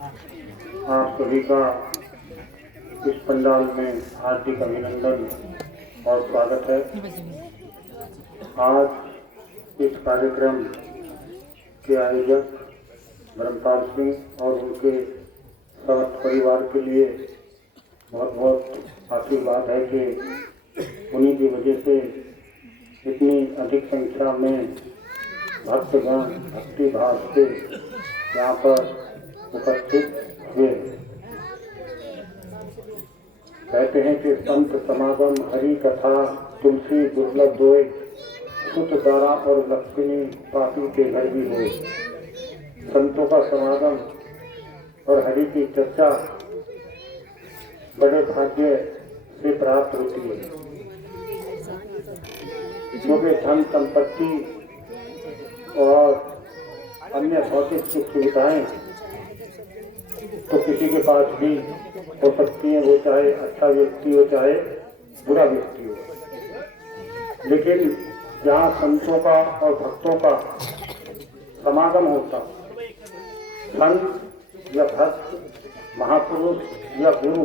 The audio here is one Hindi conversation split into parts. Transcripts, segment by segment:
आप सभी का इस पंडाल में हार्दिक अभिनंदन और स्वागत है। आज इस कार्यक्रम के आयोजक ब्रह्मपाल सिंह और उनके समस्त परिवार के लिए बहुत बहुत आशीर्वाद है कि उन्हीं की वजह से इतनी अधिक संख्या में भक्तगण भक्ति भाव से यहाँ पर उपस्थित हुए। कहते हैं कि संत समागम हरि कथा तुलसी दुर्लभ दोए सुत दारा और लक्ष्मी पापी के घर भी हुए। संतों का समागम और हरि की चर्चा बड़े भाग्य से प्राप्त होती है, क्योंकि धन संपत्ति और अन्य भौतिक सुख सुविधाएं तो किसी के पास भी हो सकती है, वो चाहे अच्छा व्यक्ति हो चाहे बुरा व्यक्ति हो। लेकिन जहाँ संतों का और भक्तों का समागम होता, संत या भक्त महापुरुष या गुरु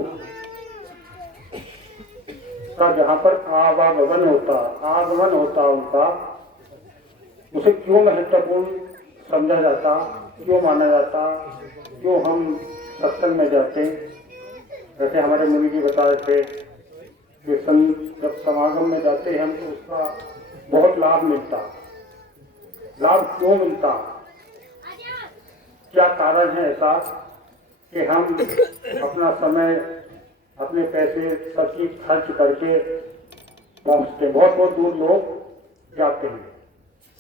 का जहाँ पर आगमन होता उनका, उसे क्यों महत्वपूर्ण समझा जाता, क्यों माना जाता, क्यों हम सत्संग में जाते। जैसे हमारे मुनि जी बता रहे थे कि जब समागम में जाते हैं हम तो उसका बहुत लाभ मिलता। लाभ क्यों मिलता, क्या कारण है ऐसा कि हम अपना समय अपने पैसे सब चीज खर्च करके पहुंचते। बहुत दूर लोग जाते हैं,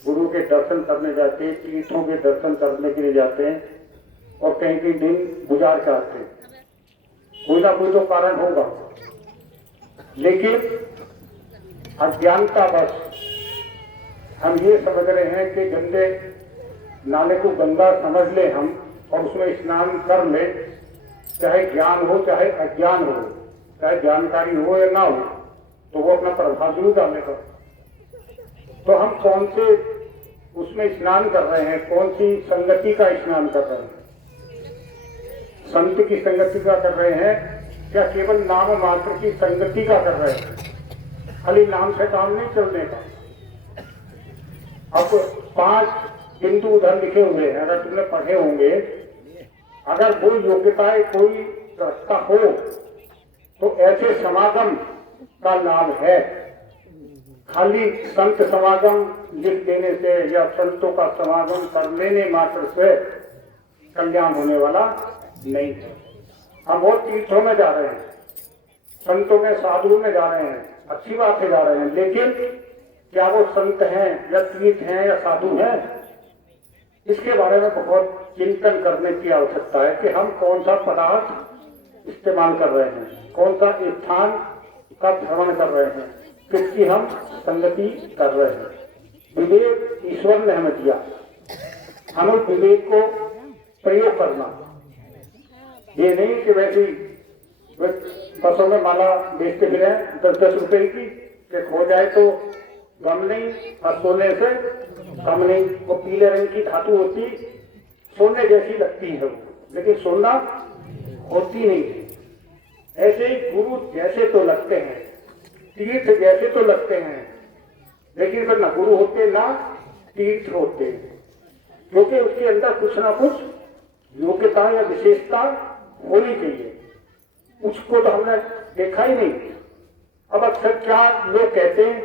गुरु के दर्शन करने जाते हैं, तीर्थों के दर्शन करने के लिए जाते हैं और कहीं कहीं दिन गुजार के आते हैं। कोई ना कोई तो कारण होगा, लेकिन अज्ञानता बस हम ये समझ रहे हैं कि गंदे नाले को गंगा समझ ले हम और उसमें स्नान कर ले, चाहे ज्ञान हो चाहे अज्ञान हो, चाहे जानकारी हो या ना हो, तो वो अपना प्रभाव जरूर डालेगा। तो हम कौन से उसमें स्नान कर रहे हैं, कौन सी संगति का स्नान कर रहे हैं? संत की संगति का कर रहे हैं क्या केवल नाम मात्र की संगति का कर रहे हैं? खाली नाम से काम नहीं चलने का। अब 5 बिंदु उधर लिखे हुए हैं, अगर तुमने पढ़े होंगे, अगर कोई योग्यताएं कोई रास्ता हो तो ऐसे समागम का लाभ है। खाली संत समागम लिख देने से या संतों का समागम कर लेने मात्र से कल्याण होने वाला नहीं है। हम बहुत तीर्थों में जा रहे हैं, संतों में साधुओं में जा रहे हैं, अच्छी बात है जा रहे हैं, लेकिन क्या वो संत हैं या तीर्थ हैं या साधु हैं? इसके बारे में बहुत चिंतन करने की आवश्यकता है कि हम कौन सा पदार्थ इस्तेमाल कर रहे हैं, कौन सा स्थान का भ्रमण कर रहे हैं, किसकी हम संगति कर रहे हैं। विवेक ईश्वर ने हमें दिया, हमें विवेक को प्रयोग करना। ये नहीं कि वैसे बसों में माला बेचते फिर 10-10 रुपए की, खो जाए तो गम नहीं और सोने से कम नहीं। वो पीले रंग की धातु होती, सोने जैसी लगती है, लेकिन सोना होती नहीं। ऐसे ही गुरु जैसे तो लगते हैं, तीर्थ जैसे तो लगते हैं, लेकिन फिर न गुरु होते ना तीर्थ होते, क्योंकि उसके अंदर कुछ ना कुछ योग्यता या विशेषता होनी चाहिए। उसको तो हमने देखा ही नहीं। अब अक्सर क्या लोग कहते हैं,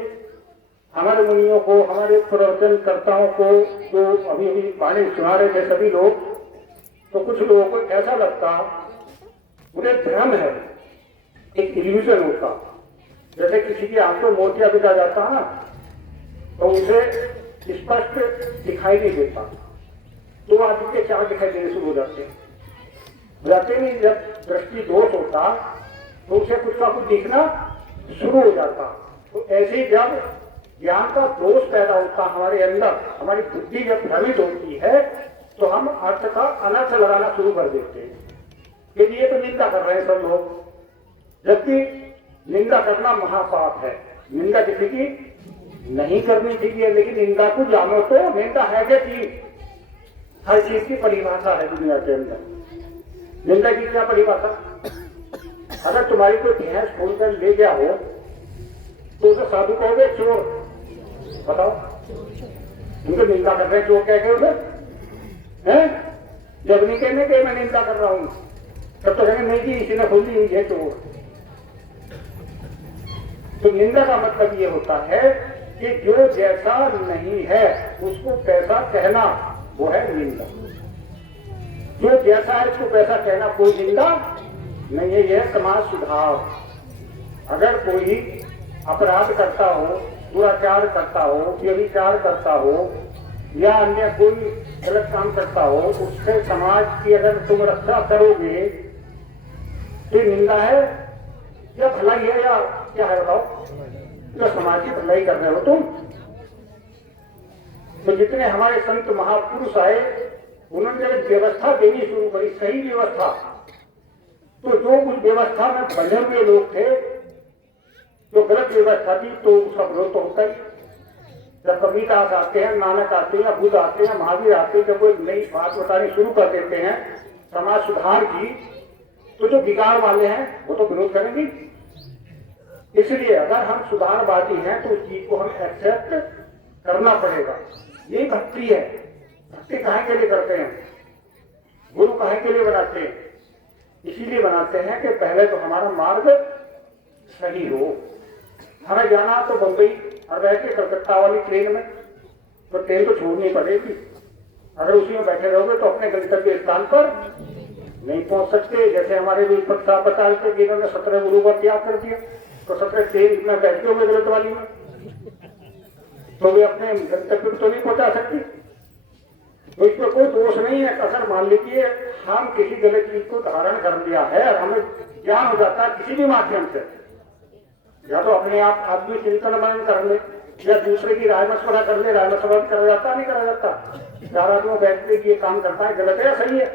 हमारे मुनियों को, हमारे प्रवचनकर्ताओं को, जो अभी अभी वाणी सुना रहे थे सभी लोग, तो कुछ लोगों को ऐसा लगता, उन्हें भ्रम है, एक इल्यूजन होता। जैसे किसी की आंख में मोतिया बिता जाता है ना, तो उसे स्पष्ट दिखाई नहीं देता, तो आदमी के चार दिखाई देने शुरू हो जाते हैं। नहीं, जब दृष्टि दोष होता तो उसे कुछ ना कुछ दिखना शुरू हो जाता। तो ऐसे ही जब ज्ञान का दोष पैदा होता हमारे अंदर, हमारी बुद्धि जब भ्रमित होती है, तो हम अर्थ का अनर्थ लगाना शुरू कर देते हैं। लेकिन ये तो निंदा कर रहे हैं सब लोग, जबकि निंदा करना महापाप है। निंदा किसी की नहीं करनी चाहिए, लेकिन निंदा को जानो तो निंदा है क्या चीज? हर चीज की परिभाषा है दुनिया के अंदर। निंदा की क्या परिभाषा? अगर तुम्हारी कोई भैंस खोलकर ले गया हो तो उसे साधु कहोगे चोर? बताओ, तुमको निंदा कर रहे हैं चोर कह के उसे हैं? जब नहीं कहने के मैं निंदा कर रहा हूं तब तो कहेंगे नहीं जी इसी ने खोली हुई है चोर। तो निंदा का मतलब ये होता है कि जो जैसा नहीं है उसको कैसा कहना, वो है निंदा। जो जैसा है उसको कैसा कहना कोई निंदा नहीं है, यह समाज सुधार। अगर कोई अपराध करता हो, दुराचार करता हो, व्यभिचार करता हो या अन्य कोई गलत काम करता हो, उससे समाज की अगर तुम रक्षा करोगे तो निंदा है या भलाई है या क्या है बताओ? तो समाज की भलाई कर रहे हो तुम। तो जितने हमारे संत महापुरुष आए उन्होंने जब व्यवस्था देनी शुरू करी, सही व्यवस्था, तो जो उस व्यवस्था में बंधे हुए लोग थे, जो गलत व्यवस्था थी, तो उसका विरोध तो होता ही। जब कबीरदास आते हैं, नानक आते हैं, या बुद्ध आते हैं, महावीर आते हैं, जब वो नई बात बतानी शुरू कर देते हैं समाज सुधार की, तो जो बिगाड़ वाले हैं वो तो विरोध करेंगे। इसलिए अगर हम सुधारवादी हैं तो उस चीज को हम एक्सेप्ट करना पड़ेगा। यही भक्ति है। भक्ति काहे के लिए करते हैं? गुरु काहे के लिए बनाते हैं? इसीलिए बनाते हैं कि पहले तो हमारा मार्ग सही हो। हमें जाना तो बंबई और रह के कलकत्ता वाली ट्रेन में, तो ट्रेन तो छोड़नी पड़ेगी। अगर उसी में बैठे रहोगे तो अपने गंतव्य स्थान पर नहीं पहुंच सकते। जैसे हमारे विपक्ष साहब बता रहे थे कि इन्होंने 17 गुरु का त्याग कर दिया, तो 17 ट्रेन में बैठे हुए गलत वाली में, तो वे अपने गंतव्य तो नहीं पहुंचा सकती। तो इसमें कोई दोष नहीं है। अगर मान लीजिए हम किसी गलत चीज को धारण कर लिया है और हमें ज्ञान हो जाता है किसी भी माध्यम से, या तो अपने आप आदमी चिंतन मनन कर ले या दूसरे की राय मशवरा कर ले। राय मशवरा करा जाता नहीं करा जाता? 4 आदमी बैठने की ये काम करता है, गलत है या सही है?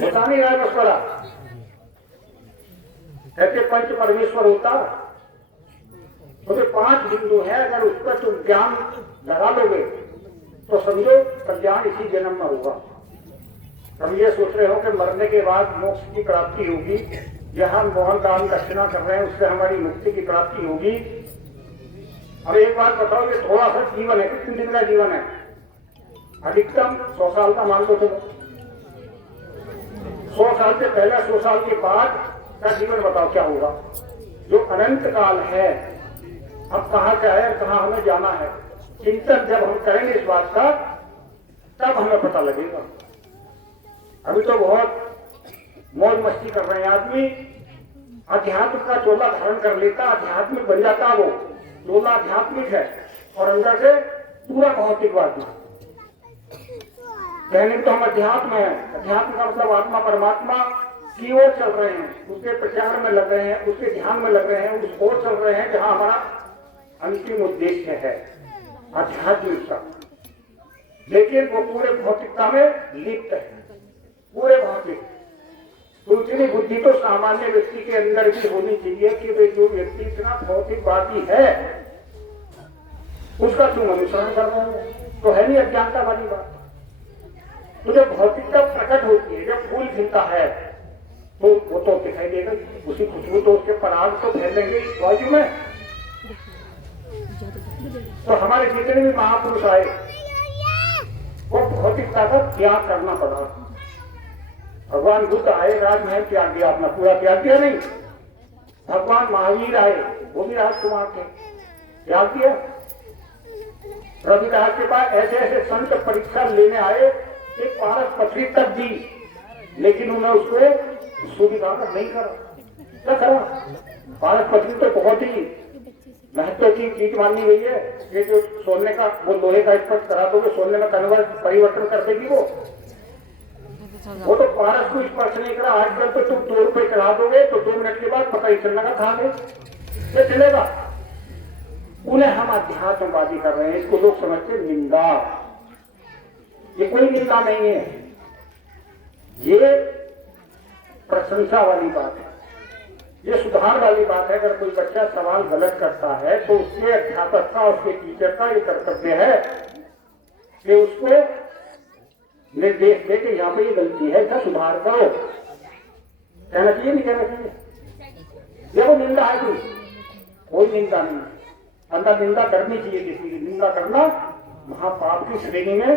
होता नहीं राय मशवरा। कहते पंच परमेश्वर होता, तो 5 बिंदु है, अगर उस पर तुम ज्ञान लगा लोगे तो समझो कल्याण इसी जन्म में होगा। हम ये सोच रहे हो कि मरने के बाद मोक्ष की प्राप्ति होगी, यह हम मोहन दान दक्षिणा कर रहे हैं उससे हमारी मुक्ति की प्राप्ति होगी। अब एक बात बताओ, ये थोड़ा सा जीवन है, कितने दिन का जीवन है? अधिकतम 100 साल का मान लो। चलो 100 साल से पहले 100 साल के बाद का जीवन बताओ क्या होगा? जो अनंत काल है, अब कहाँ क्या है, कहाँ हमें जाना है, चिंतन जब हम करेंगे इस बात का तब हमें पता लगेगा। अभी तो बहुत मौज मस्ती कर रहे हैं आदमी, अध्यात्म का चोला धारण कर लेता, आध्यात्मिक बन जाता, वो चोला आध्यात्मिक है और अंदर से पूरा भौतिकवादी। कहने तो हम अध्यात्म है, अध्यात्म का मतलब आत्मा परमात्मा की ओर चल रहे हैं, उसके प्रचार में लग रहे हैं, उसके ध्यान में लग रहे हैं, उस ओर चल रहे हैं जहां हमारा अंतिम उद्देश्य है आध्यात्मिकता। लेकिन वो पूरे भौतिकता में लिप्त है, पूरे भौतिक। तो इतनी बुद्धि तो सामान्य व्यक्ति के अंदर भी होनी चाहिए कि वे जो व्यक्ति इतना भौतिकवादी है उसका क्यों अनुसरण कर रहे हैं? तो है नहीं अज्ञानता वाली बात। तो जब भौतिकता प्रकट होती है, जब फूल खिलता है तो वो तो दिखाई देगा, उसी खुशबू तो उसके पराग तो फैलेंगे वायु में। तो हमारे जितने भी महापुरुष आए वो भौतिकता का त्याग करना पड़ा। भगवान बुद्ध आए, राजमहल त्याग दिया, अपना पूरा त्याग दिया नहीं। भगवान महावीर आए, वो भी राजकुमार थे, त्याग दिया। रविदास के पास ऐसे ऐसे संत परीक्षा लेने आए, एक पारस पथरी तक दी, लेकिन उन्होंने उसको स्वीकार नहीं करा। क्या करा? पारस पथरी तो बहुत ही महत्व की चीज मानी गई है। ये जो सोने का, वो लोहे का स्पर्श करा दोगे सोने में कन्वर्ट परिवर्तन कर देगी वो तो पारस को स्पर्श नहीं करा। आजकल तो तुम 2 रुपए करा दोगे तो 2 मिनट के बाद पता ही चलने का था नहीं, ये चलेगा। उन्हें हम अध्यात्मवादी कर रहे हैं, इसको लोग समझते निंदा। ये कोई निंदा नहीं है, ये प्रशंसा वाली बात है, ये सुधार वाली बात है। अगर कोई बच्चा सवाल गलत करता है तो उसके अध्यापक का, उसके टीचर का ये कर्तव्य है कि उसको निर्देश दे के यहाँ पे ये गलती है, इसका सुधार करो। कहना चाहिए नहीं कहना चाहिए? ये वो निंदा है कोई निंदा नहीं। अंदर निंदा करनी चाहिए, किसी की निंदा करना महापाप की श्रेणी में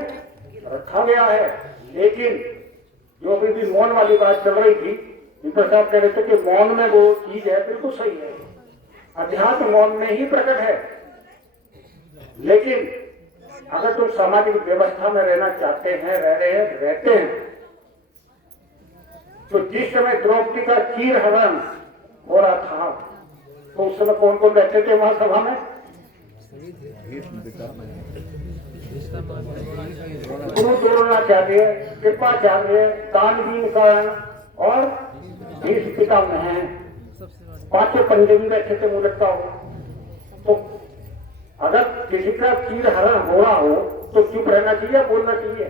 रखा गया है। लेकिन जो अभी भी मौन वाली बात चल रही थी, मित्र साहब कह रहे थे कि मौन में वो चीज है, बिल्कुल सही है, अध्यात्म मौन में ही प्रकट है। लेकिन अगर तुम सामाजिक व्यवस्था में रहना चाहते हैं, रहते हैं, तो जिस समय द्रौपदी का चीर हरण हो रहा था, तो उस समय कौन कौन रहते थे वहां सभा में? गुरु द्रोणाचार्य, कृपाचार्य, दानवीर कर्ण और भीष्म पितामह हैं। पांचों पंडित भी बैठे थे, मुझे लगता हो। तो अगर किसी का चीर हरण हो रहा हो तो चुप रहना चाहिए, बोलना चाहिए?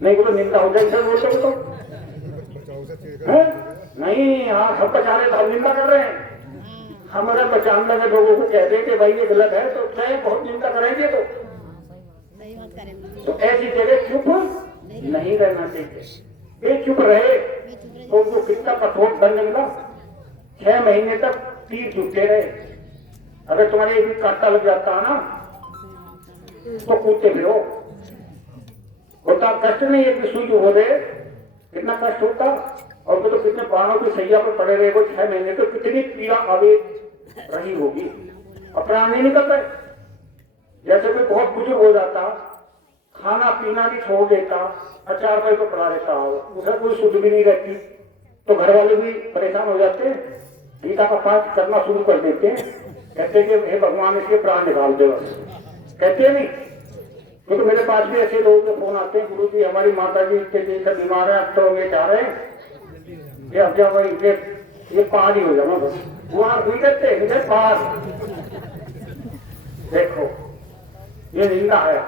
नहीं बोलो निंदा हो जाए, बोलते हो तो नहीं। हाँ, सब बचा रहे, हम निंदा कर रहे हैं। हम अगर बचाने लगे लोगों को कहते हैं कि भाई ये गलत है, तो चाहे बहुत निंदा करेंगे तो ऐसी जगह चुप नहीं रहना चाहिए। ये चुप रहे तो वो कितना कठोर दंड मिला, 6 महीने तक तीर झुकते रहे। अगर तुम्हारे एक कांटा लग जाता है ना तो कूदते फिरो। होता कष्ट नहीं, एक सुई जो हो रहे कितना कष्ट होता। और वो तो कितने प्राणों की सैया पर पड़े रहे, वो 6 महीने तो कितनी पीड़ा आगे रही होगी, और प्राण नहीं निकल रहे। जैसे कोई बहुत बुजुर्ग हो जाता, खाना पीना भी छोड़ देता, अचार पर तो पड़ा रहता हो, उसे कोई सुध भी नहीं रहती, तो घर वाले भी परेशान हो जाते हैं, गीता का पाठ करना शुरू कर देते हैं, कहते हैं कि हे भगवान इसके प्राण निकाल दो, कहते हैं नहीं? क्योंकि तो मेरे पास भी ऐसे लोगों के फोन आते हैं, गुरु जी हमारी माता जी इतने दिन से बीमार है, अब तो ये चाह रहे हैं ये अब जब ये पार ही हो जाना, बस वहां हुई करते हैं पार। देखो ये निंदा है।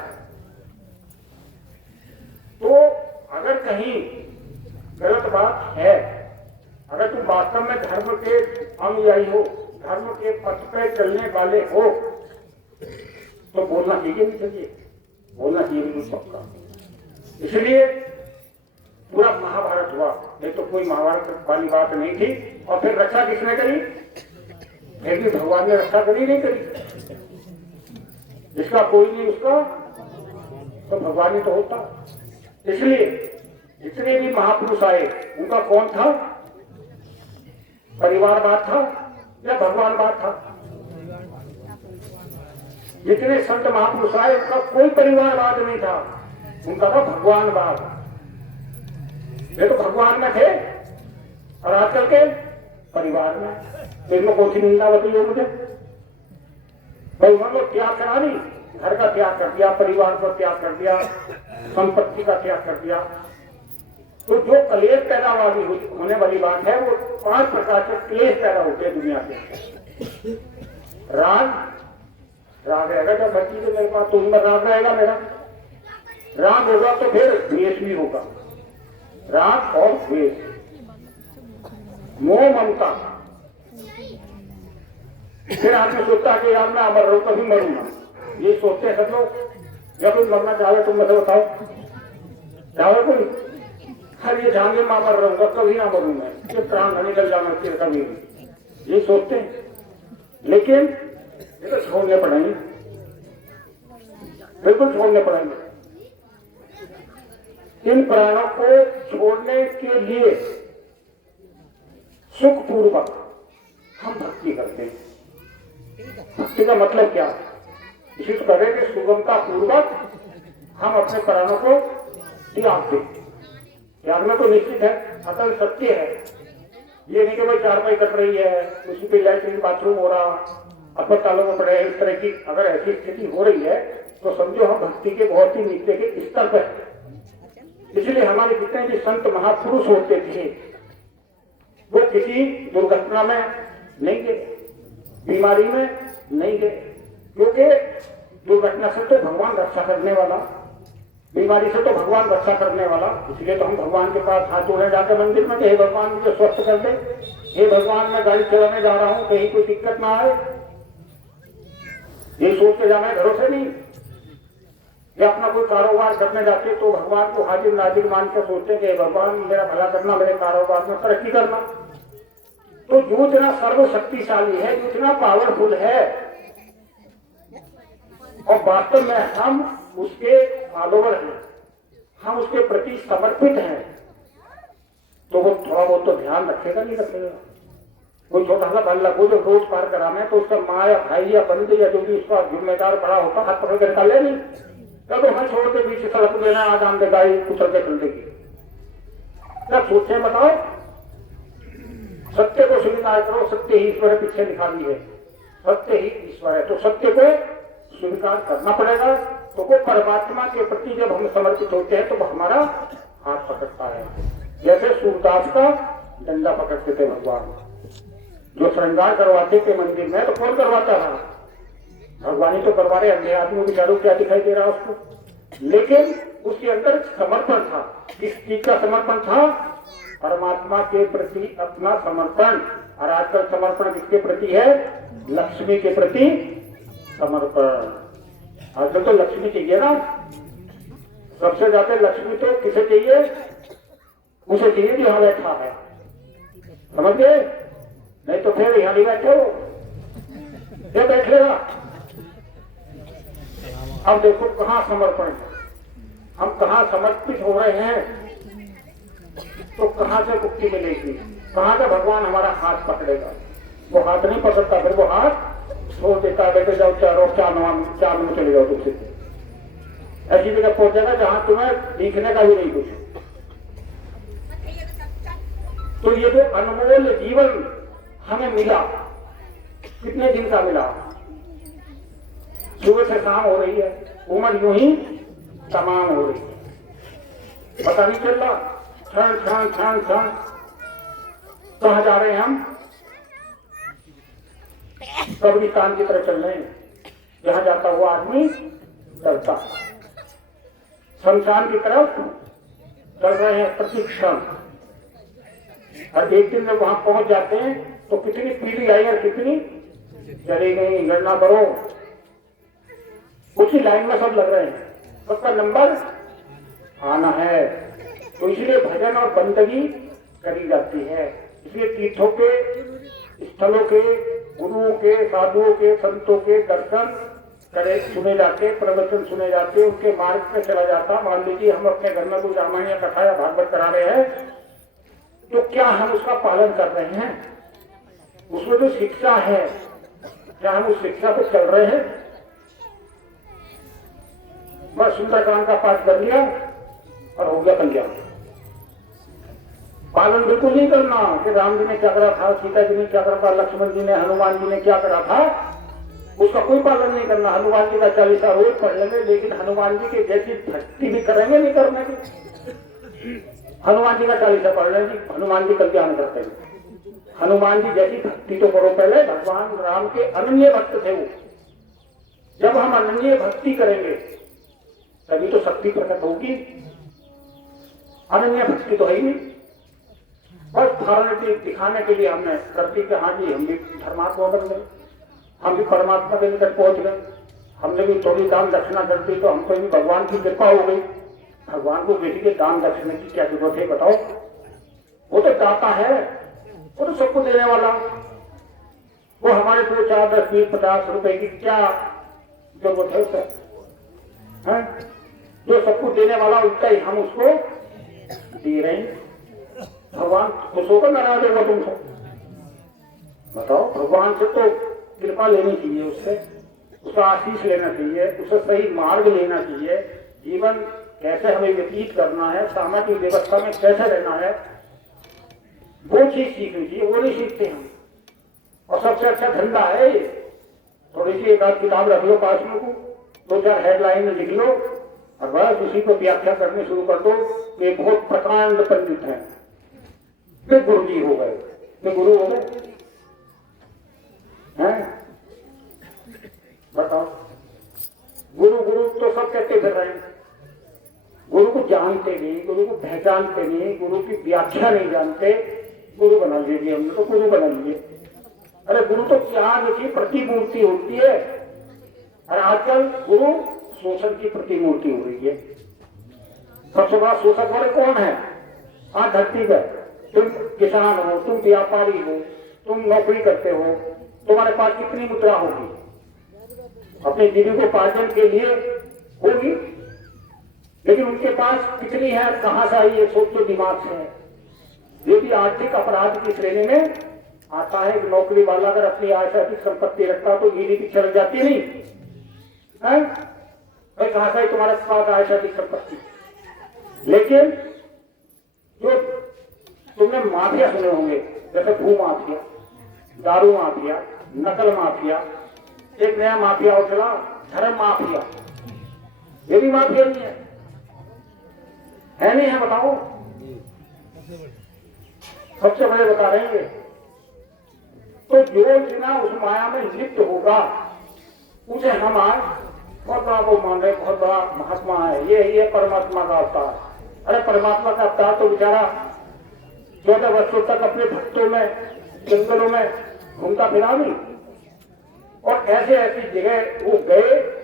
तो अगर कहीं गलत बात है, अगर तुम वास्तव में धर्म के अनुयायी हो, धर्म के पथ पे चलने वाले हो, तो बोलना चाहिए नहीं चाहिए? बोलना चाहिए बिल्कुल पक्का। इसलिए पूरा महाभारत हुआ, नहीं तो कोई महाभारत वाली बात नहीं थी। और फिर रक्षा किसने करी? फिर भी भगवान ने रक्षा करी नहीं करी? जिसका कोई नहीं उसका तो भगवान ही तो होता। इसलिए जितने भी महापुरुष आए उनका कौन था? परिवारवाद था या भगवानवाद था? जितने संत महापुरुष आए उनका कोई परिवारवाद नहीं था, उनका था भगवानवाद। ये तो भगवान में थे और आजकल के परिवार में। तो इनमें कौन सी निंदा बताइए मुझे? भाई उन्होंने त्याग करा नहीं, घर का त्याग कर दिया, परिवार का त्याग कर दिया, संपत्ति का त्याग कर दिया। तो जो क्लेश पैदा होने वाली बात है, वो 5 प्रकार के क्लेश पैदा होते हैं दुनिया के। राग रहेगा जब भक्ति से मेरे पास, तो उनमें राग रहेगा मेरा। राग होगा तो फिर द्वेष भी होगा। राग और द्वेष, मोह ममता। फिर आदमी सोचता कि यार मैं अमर रहूं, कभी मरूंगा, ये सोचते हैं सब लोग। जब कोई मरना चाहे तुम मुझे बताओ, चाहे कोई? हर ये जाने मैं अमर रहूंगा, कभी ना मरूंगा, ये प्राण न निकल जाना चाहिए कभी, ये सोचते हैं। लेकिन ये तो छोड़ने पड़ेंगे, बिल्कुल छोड़ने पड़ेंगे। इन प्राणों को छोड़ने के लिए सुखपूर्वक हम भक्ति करते हैं। भक्ति का मतलब क्या? इसी तो करें कि सुगमता पूर्वक हम अपने प्राणों को त्याग दें। त्यागना तो निश्चित है, अतल सत्य है। ये नहीं कि भाई चारपाई कट रही है, उसी पे लैट्रिन बाथरूम हो रहा, अस्पतालों में पड़े, इस तरह की अगर ऐसी स्थिति हो रही है तो समझो हम भक्ति के बहुत ही नीचे के स्तर पर है। इसलिए हमारे जितने भी संत महापुरुष होते थे वो किसी दुर्घटना में नहीं गए, बीमारी में नहीं गए, क्योंकि दुर्घटना से तो भगवान रक्षा करने वाला, बीमारी से तो भगवान रक्षा करने वाला। इसलिए तो हम भगवान के पास हाथ जोड़े जाकर मंदिर में, हे भगवान मुझे स्वस्थ कर दे, हे भगवान मैं गाड़ी चलाने जा रहा हूं, कहीं कोई दिक्कत ना आए, ये सोच के जाना है, घरों से नहीं। या अपना कोई कारोबार करने जाते तो भगवान को हाजिर नाजिर मान के सोचते कि भगवान मेरा भला करना, मेरे कारोबार में तरक्की करना। तो जो इतना सर्वशक्तिशाली है, जो इतना पावरफुल है, और वास्तव में हम उसके फॉलोवर हैं, हम उसके प्रति समर्पित हैं, तो वो थोड़ा बहुत तो ध्यान रखेगा नहीं रखेगा। कोई छोटा सा बालक को जो रोड पार कराना है तो उसका माँ या भाई या बंदे या जो भी उसका जिम्मेदार बड़ा होता हाथ पकड़ कर निकाल ले नहीं, क्या तो हमें छोड़ के बीच सड़क देना, आज आम गाड़ी कुचल के चल देगी। क्या सोचे बताओ? सत्य को स्वीकार करो, सत्य ही ईश्वर पीछे लिखा भी है, सत्य ही ईश्वर है, तो सत्य को स्वीकार करना पड़ेगा। तो वो परमात्मा के प्रति जब हम समर्पित होते हैं तो वो हमारा हाथ पकड़ता है। जैसे सूरदास का डंडा पकड़ते थे भगवान, जो श्रृंगार करवाते थे मंदिर में, तो कौन करवाता था? भगवान ही तो करवा रहे, अन्य आदमी बेचारों क्या दिखाई दे रहा उसको, लेकिन उसके अंदर समर्पण था। किस चीज का समर्पण था? परमात्मा के प्रति अपना समर्पण। और आजकल समर्पण किसके प्रति है? लक्ष्मी के प्रति समर्पण। आजकल तो लक्ष्मी चाहिए ना, सबसे ज्यादा लक्ष्मी तो किसे चाहिए? उसे चाहिए जो यहाँ बैठा है, समझ गए? नहीं तो फिर यहाँ नहीं बैठे हो, क्या बैठेगा? अब देखो कहाँ समर्पण है, हम कहाँ समर्पित हो रहे हैं, तो कहाँ से मुक्ति मिलेगी, कहाँ से भगवान हमारा हाथ पकड़ेगा? वो हाथ नहीं पकड़ता, फिर वो हाथ छोड़ देता, बैठे जाओ चारों चांद में चले जाओ, तुमसे ऐसी जगह पहुंचेगा जहां तुम्हें दिखने का भी नहीं कुछ। तो ये जो अनमोल जीवन हमें मिला, कितने दिन का मिला? सुबह से शाम हो रही है, उम्र यूं ही तमाम हो रही है, पता नहीं चल रहा, क्षण क्षण क्षण क्षण कहाँ जा रहे हैं हम? कब्रिस्तान की तरफ चल रहे हैं, जहां जाता हुआ आदमी चलता, शमशान की तरफ चल रहे हैं प्रतिक्षण। और एक दिन जब वहां पहुंच जाते हैं तो कितनी पीढ़ी आई और कितनी चली गई, गणना करो। उसी लाइन में सब लग रहे हैं, सबका नंबर आना है। तो इसलिए भजन और बंदगी करी जाती है। इसलिए तीर्थों के, स्थलों के, गुरुओं के, साधुओं के, संतों के दर्शन करे सुने जाते, प्रवचन सुने जाते, उनके मार्ग पे चला जाता। मान लीजिए हम अपने घर में कोई रामायण या कथा या भागवत करा रहे हैं, तो क्या हम उसका पालन कर रहे हैं? उसमें जो शिक्षा है, क्या हम उस शिक्षा पर चल रहे हैं? बस सुंदरकांड का पाठ कर लिया और हो गया कल्याण। पालन बिल्कुल नहीं करना कि राम जी ने क्या करा था, सीता जी ने क्या करा था, लक्ष्मण जी ने, हनुमान जी ने क्या करा था, उसका कोई पालन नहीं करना। हनुमान जी का 40 रोज पढ़ लेंगे, लेकिन हनुमान जी की जैसी भक्ति भी करेंगे नहीं करने की। हनुमान जी का 40 पढ़ लेंगे, हनुमान जी कल्याण करते हैं। हनुमान जी जैसी भक्ति तो करो पहले। भगवान राम के अनन्य भक्त थे वो। जब हम अनन्य भक्ति करेंगे तभी तो शक्ति प्रकट होगी। अनन्य भक्ति तो है ही नहीं, बस फॉर्मेलिटी दिखाने के लिए हमने कर दी कि हाँ जी हम भी धर्मात्मा बन गए, हम भी परमात्मा के निकट पहुंच गए, हमने भी थोड़ी दान दक्षिणा कर दी तो हमको भी भगवान की कृपा हो गई। भगवान को बेटी के दान दक्षिणा की क्या जरूरत है बताओ? वो तो दाता है, वो तो सबको देने वाला। वो हमारे 2, 4, 10, 20, 50 रुपए की क्या जरूरत है उसे? जो सबको देने वाला उतना ही हम उसको दे रहे हैं। भगवान खुश होकर नाराज होगा तुमसे? बताओ। भगवान से तो कृपा लेनी चाहिए, उससे उसका आशीष लेना चाहिए, उससे सही मार्ग लेना चाहिए। जीवन कैसे हमें व्यतीत करना है, सामाजिक व्यवस्था में कैसे रहना है, वो चीज सीखनी चाहिए। वो नहीं सीखते हम। और सबसे अच्छा धंधा है थोड़ी सी एक आध किताब रख लो पास में को, 2-4 हेडलाइन लिख लो और बस उसी को व्याख्या करनी शुरू कर दो। ये बहुत प्रकांड पंडित है, वे गुरु जी हो गए, वे गुरु हो गए हैं। बताओ, गुरु गुरु तो सब कहते फिर रहे हैं, गुरु को जानते नहीं, गुरु को पहचानते नहीं, गुरु की व्याख्या नहीं जानते, गुरु बना लीजिए हमने तो गुरु बना लिए। अरे गुरु तो त्याग की प्रतिमूर्ति होती है। और आजकल गुरु शोषण की प्रतिमूर्ति हो रही है। सबसे बड़ा शोषक वाले कौन है? आज धरती पर तुम किसान हो, तुम व्यापारी हो, तुम नौकरी करते हो, तुम्हारे पास कितनी मुद्रा होगी? अपने जीविकोपार्जन के लिए होगी, लेकिन उनके पास कितनी है, कहां से आई, ये सोचो दिमाग से है। ये भी आर्थिक अपराध की श्रेणी में आता है कि नौकरी वाला अगर अपनी आय से अधिक संपत्ति रखता तो जीडीपी चढ़ जाती नहीं है? भाई कहां से तुम्हारे पास आय से अधिक संपत्ति? लेकिन जो तुमने माफिया सुने होंगे, जैसे भू माफिया, दारू माफिया, नकल माफिया, एक नया माफिया उठला धर्म माफिया, ये भी माफिया नहीं है नहीं है? बताओ, सबसे बड़े बता रहे हैं। तो जो बिना उस माया में लिप्त होगा उसे हम आज बहुत बड़ा वो मान रहे, बहुत बड़ा महात्मा है, ये परमात्मा का अवतार। अरे परमात्मा का अवतार तो बेचारा 14 वर्षों तक अपने भक्तों में जंगलों में घूमता फिरा नहीं, और ऐसे ऐसी जगह वो गए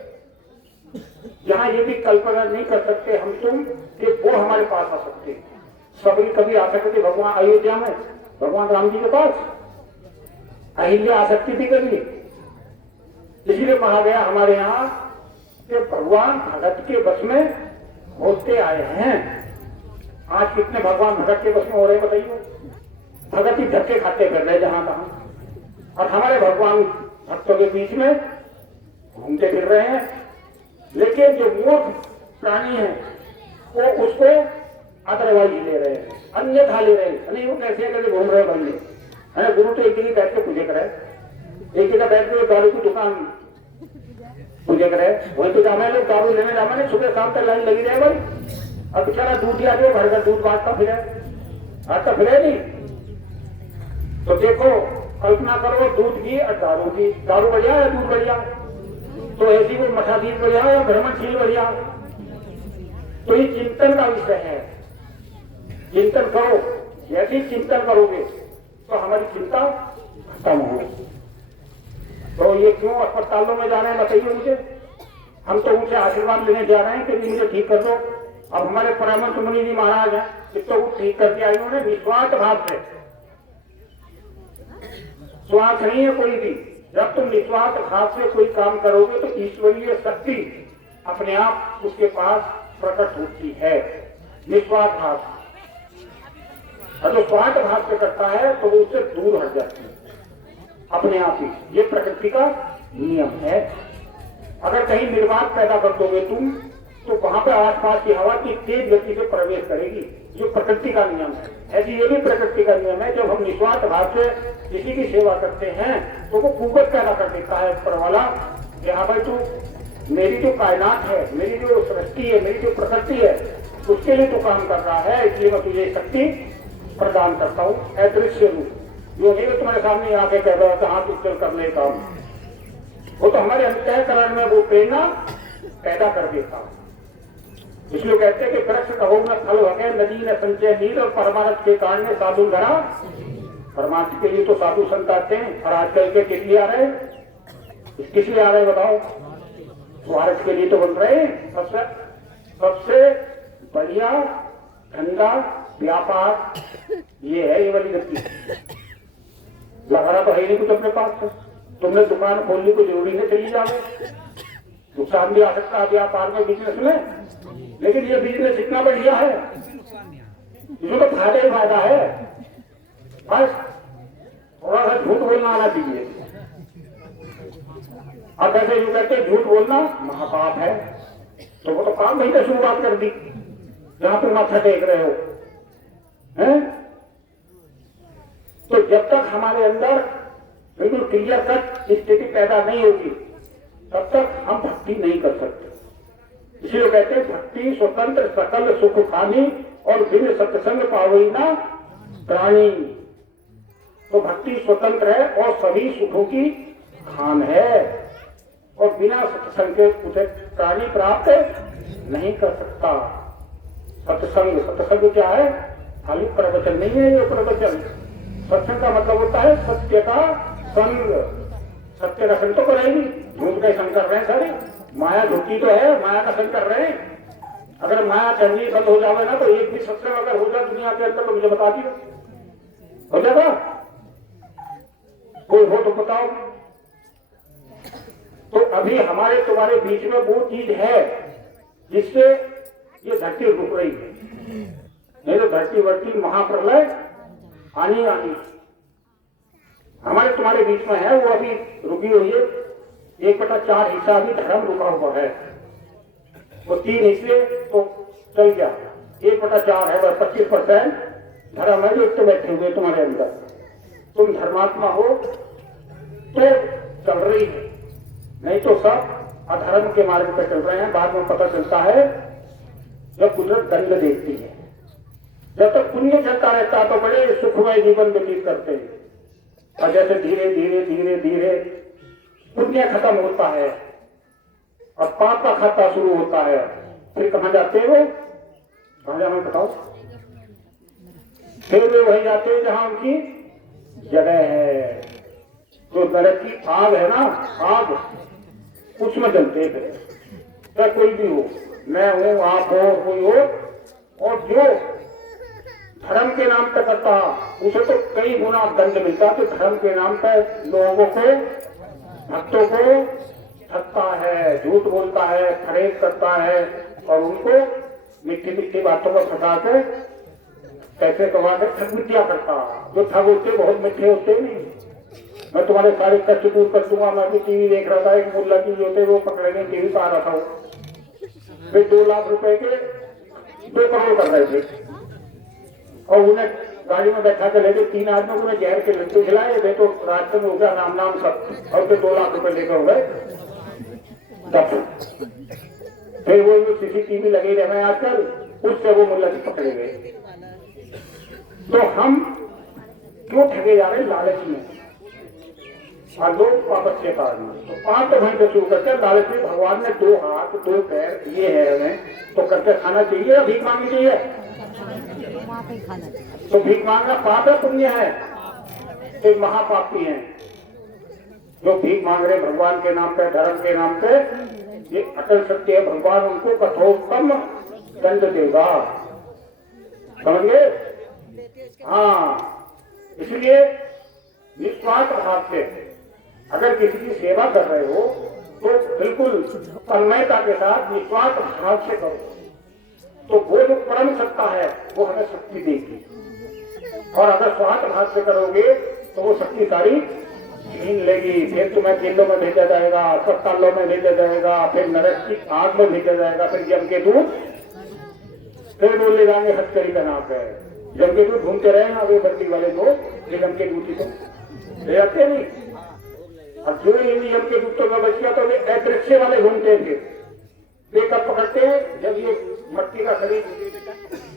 जहां ये भी कल्पना नहीं कर सकते हम तुम कि वो हमारे पास आ सकते। सबरी कभी आ सकते थे भगवान अयोध्या में, भगवान राम जी के पास अहिल्या आ सकती थी कभी? इसलिए कहा गया हमारे यहाँ कि भगवान भगत के बस में होते आए हैं। आज कितने भगवान भगत के बस में हो रहे बताइए? भगत ही धक्के खाते फिर रहे जहां तहां, और हमारे भगवान भक्तों के बीच में घूमते फिर रहे हैं। लेकिन जो मूर्ख प्राणी है वो उसको अदरवाइज ले रहे हैं, अन्यथा ले रहे हैं। नहीं वो कैसे करके घूम रहे बंदे है? गुरु तो एक जगह बैठ के पूजे करे, एक जगह बैठ के दारू की दुकान पूजे करे, वही तो जामे लोग दारू लेने जामा नहीं, सुबह शाम तक लाइन लगी रहे भाई। अब बेचारा दूध दिया जो घर घर दूध बांटता फिरे, आता फिरे नहीं। तो देखो, कल्पना करो दूध की और दारू की, दारू बढ़िया है दूध बढ़िया, तो ऐसी कोई मठाधीश बढ़िया या भ्रमणशील बढ़िया? तो ये चिंतन का विषय है। चिंतन करो, जैसे ही चिंतन करोगे तो हमारी चिंता खत्म हो। तो ये क्यों अस्पतालों में जा रहे हैं बताइए मुझे? हम तो उनसे आशीर्वाद लेने जा रहे हैं कि मुझे ठीक कर दो। अब हमारे परामर्श मुनि जी महाराज हैं, तो वो ठीक करके आए उन्होंने निस्वार्थ भाव से। स्वार्थ नहीं है कोई भी। जब तुम निस्वार्थ भाव से कोई काम करोगे तो ईश्वरीय शक्ति अपने आप उसके पास प्रकट होती है। निस्वार्थ भाव, और जो स्वार्थ भाव से करता है तो वो उससे दूर हट जाती है अपने आप ही। ये प्रकृति का नियम है। अगर कहीं निर्वात पैदा कर दोगे तुम, तो वहां पे आसपास की हवा की तेज गति से प्रवेश करेगी। ये प्रकृति का नियम है। ऐसी ये भी प्रकृति का नियम है। जब हम निस्वार्थ भाव से किसी की सेवा करते हैं तो वो कुव्वत पैदा कर देता है ऊपर वाला, यहाँ भाई तू मेरी जो कायनात है, मेरी जो सृष्टि है, मेरी जो प्रकृति है, उसके लिए तो काम कर रहा है, इसलिए मैं तुझे शक्ति प्रदान करता हूँ अदृश्य रूप। जो नहीं तुम्हारे सामने आके कह रहा था हाथ उच्चल करने का, वो तो हमारे अंतःकरण में वो प्रेरणा पैदा कर देता। इसलिए कहते हैं कि वृक्ष कहो न फल भगे, नदी न संचय नीर, और परमार्थ के कारण में साधु धरा। परमार्थ के लिए तो साधु संत आते हैं, और आजकल के किस लिए आ रहे हैं? किस लिए आ रहे हैं बताओ? स्वार्थ के लिए तो बन रहे हैं। सबसे बढ़िया धंधा व्यापार ये है, ये वाली गति। लगा तो है नहीं कुछ अपने पास। तुमने दुकान खोलने को जरूरी है चली जाओ, नुकसान भी आ सकता है व्यापार में, बिजनेस में। लेकिन ये बिजनेस इतना बढ़िया है, इसमें तो फायदा ही फायदा है। बस थोड़ा सा झूठ बोलना आना चाहिए। अब ऐसे यूं कहते झूठ बोलना महापाप है, तो वो तो काम नहीं से शुरुआत कर दी जहां तुम माथा टेक रहे हो हैं? तो जब तक हमारे अंदर बिल्कुल क्लियर कट स्थिति पैदा नहीं होगी तब तक हम भक्ति नहीं कर सकते। इसलिए कहते हैं भक्ति स्वतंत्र सकल सुख खानी, और बिन सत्संग पावई ना प्राणी। तो भक्ति स्वतंत्र है और सभी सुखों की खान है, और बिना सत्संग के उसे प्राणी प्राप्त नहीं कर सकता। सत्संग क्या है? खाली प्रवचन नहीं है ये प्रवचन। सत्संग का मतलब होता है सत्य का संग। सत्य का संग तो करेगी, झूठ का संग कर रहे हैं सारे। माया झूठी तो है, माया का संग कर रहे हैं। अगर माया करनी बंद हो जावे ना तो एक भी सत्संग अगर हो जाए दुनिया के अंदर तो मुझे बता दियो, हो जाएगा? कोई हो तो बताओ। तो अभी हमारे तुम्हारे बीच में वो चीज है जिससे ये धरती रुक रही है, नहीं तो धरती वर्ती महाप्रलय आनी आनी हमारे तुम्हारे बीच में है, वो अभी रुकी हुई है। 1/4 हिस्सा अभी धर्म रुका हुआ है, वो 3 हिस्से तो चल गया, 1/4 है, वह 25% धर्म है जो इतने बैठे हुए तुम्हारे अंदर। तुम धर्मात्मा हो तो चल रही है, नहीं तो सब अधर्म के मार्ग पर चल रहे हैं। बाद में पता चलता है जब कुदरत दंड देखती है। जब तक पुण्य चलता रहता तो बड़े सुखमय जीवन व्यतीत करते हैं, और जैसे धीरे धीरे धीरे धीरे पुण्य खत्म होता है और पाप का खाता शुरू होता है, फिर कहां जाते हो? कहां जाना बताओ? फिर वे वही जाते हैं जहां उनकी जगह है। जो नरक की आग है ना, आग, उसमें जलते हैं। चाहे कोई भी हो, मैं हूं, आप हो, कोई हो, और जो धर्म के नाम पर करता उसे तो कई गुना दंड मिलता। तो धर्म के नाम पर लोगों को, भक्तों को ठगता है, झूठ बोलता है, फरेब करता है और उनको मिट्टी मिट्टी बातों में फंसा के पैसे कमा कर ठग मिट्टिया करता। जो ठग होते बहुत मीठे होते नहीं। मैं तुम्हारे सारे कष्ट दूर कर दूंगा। मैं भी टीवी देख रहा था, एक मुल्ला जी होते वो पकड़ेंगे, टीवी पर आ रहा था, वे 2 लाख रुपए के 2 करोड़ कर रहे थे और उन्हें गाड़ी में बैठा कर लेके 3 आदमी उन्हें जहर के लड्डू खिलाए। वे तो रास्ते में हो गया राम नाम सब, और फिर 2 लाख रुपए लेकर हो गए। फिर वो CCTV लगे रहे हैं आजकल, उससे वो मुल्ला जी पकड़े गए। तो हम क्यों ठगे जा रहे? लालच में, और लोग वापस के कारण। तो 5 घंटे शुरू करके लालच में भगवान ने 2 हाथ 2 पैर दिए हैं हमें, तो करके खाना चाहिए या भीख मांगनी चाहिए? तो भीख मांगना पाप है पुण्य है? एक महापापी है जो भीख मांग रहे भगवान के नाम पे, धर्म के नाम पे। ये अटल सत्य है, भगवान उनको कठोरतम दंड देगा, समझ गए? हाँ, इसलिए निस्वार्थ भाव से अगर किसी की सेवा कर रहे हो तो बिल्कुल तन्मयता के साथ निस्वार्थ भाव से करो, तो वो जो परम सत्ता है वो हमें शक्ति देगी। और अगर स्वार्थ भाव से करोगे तो वो शक्ति सारी छीन लेगी। फिर तुम्हें जेलों में भेजा जाएगा, अस्पतालों में भेजा जाएगा, फिर नरक की आग में भेजा जाएगा, फिर जम के दूध, फिर बोल ले जाएंगे हथकड़ी का नाम है। जम के दूध घूमते रहे ना वे बंदी वाले लोग, ये जम के दूध ही तो ले जाते नहीं। और जो जम के दूध तो में बच गया तो वे अदृश्य वाले घूमते थे। वे कब पकड़ते हैं? जब ये मट्टी का शरीर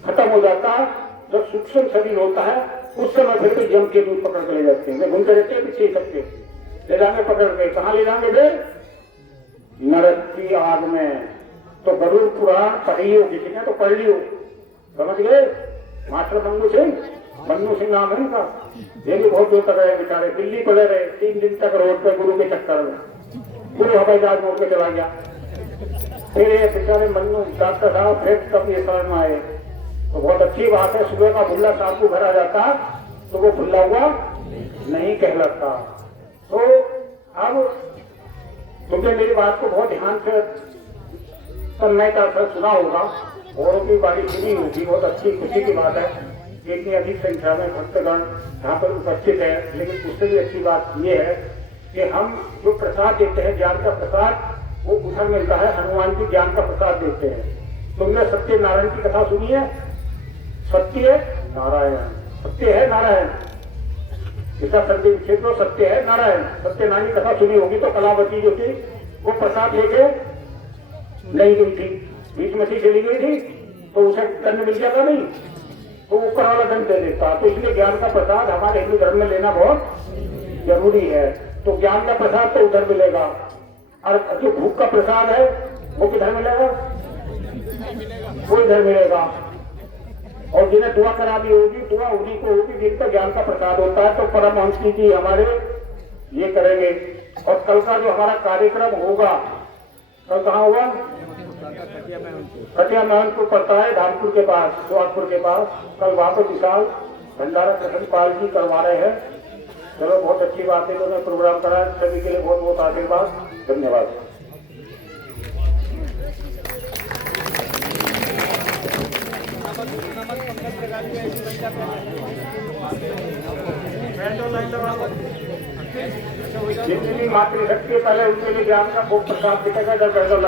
खत्म हो जाता है, जब सूक्ष्म शरीर होता है, उस समय फिर भी जम के दूध पकड़ के ले जाते हैं। वे घूमते रहते हैं पीछे सबके, ले जाएंगे पकड़ के। कहाँ ले जाएंगे वे? नरक की आग में। तो गरुड़ पुराण पढ़ी हो किसी ने तो पढ़ ली हो, समझ गए? मास्टर मन्नू सिंह नाम है उनका। ये भी बहुत दूर तक रहे बेचारे, दिल्ली पड़े रहे 3 दिन तक रोड पे गुरु के चक्कर में। गुरु हवाई जहाज मोड़ के चला गया। फिर ये बेचारे मन्नू डॉक्टर साहब फिर तब ये समझ में आए। तो बहुत अच्छी बात है, सुबह का भुल्ला शाम को घर आ जाता तो वो भुल्ला हुआ नहीं कहलाता। तो अब तुमने मेरी बात को बहुत ध्यान से तन्मयता से सुना होगा, औरों की बारी सुनी होगी। बहुत अच्छी खुशी की बात है कि इतनी अधिक संख्या में भक्तगण यहाँ पर उपस्थित है। लेकिन उससे भी अच्छी बात ये है कि हम जो प्रसाद देते हैं, ज्ञान का प्रसाद, वो उधर मिलता है। हनुमान जी ज्ञान का प्रसाद देते हैं। तुमने सत्यनारायण की कथा सुनी है? सत्य नारायण, सत्य है नारायण, इसका संदेश क्षेत्र सत्य है नारायण। सत्यनारायण की कथा सुनी होगी। तो कलावती जो थी वो प्रसाद लेके नहीं गई थी, बीच में से चली गई थी, तो उसे दंड मिल जाता नहीं, तो ऊपर वाला दंड दे देता। तो इसलिए ज्ञान का प्रसाद हमारे हिंदू धर्म में लेना बहुत जरूरी है। तो ज्ञान का प्रसाद तो उधर मिलेगा, और जो भूख का प्रसाद है वो किधर मिलेगा? वो इधर मिलेगा। और जिन्हें दुआ करा दी होगी, दुआ उन्हीं को होगी जिनका ज्ञान का प्रसाद होता है। तो परमहंस जी हमारे ये करेंगे। और कल का जो हमारा कार्यक्रम होगा कल कहाँ हुआ? कटिया महनपुर पड़ता है, धामपुर के पास, सोहागपुर के पास। कल वहां पर विशाल भंडारा प्रसन्न पाल जी करवा रहे हैं। चलो बहुत अच्छी बात है, उन्होंने प्रोग्राम कराया। सभी के लिए बहुत बहुत आशीर्वाद, धन्यवाद। जितनी मातृशक्ति है पहले उनके लिए ज्ञान का बहुत प्रसाद दिखेगा। जब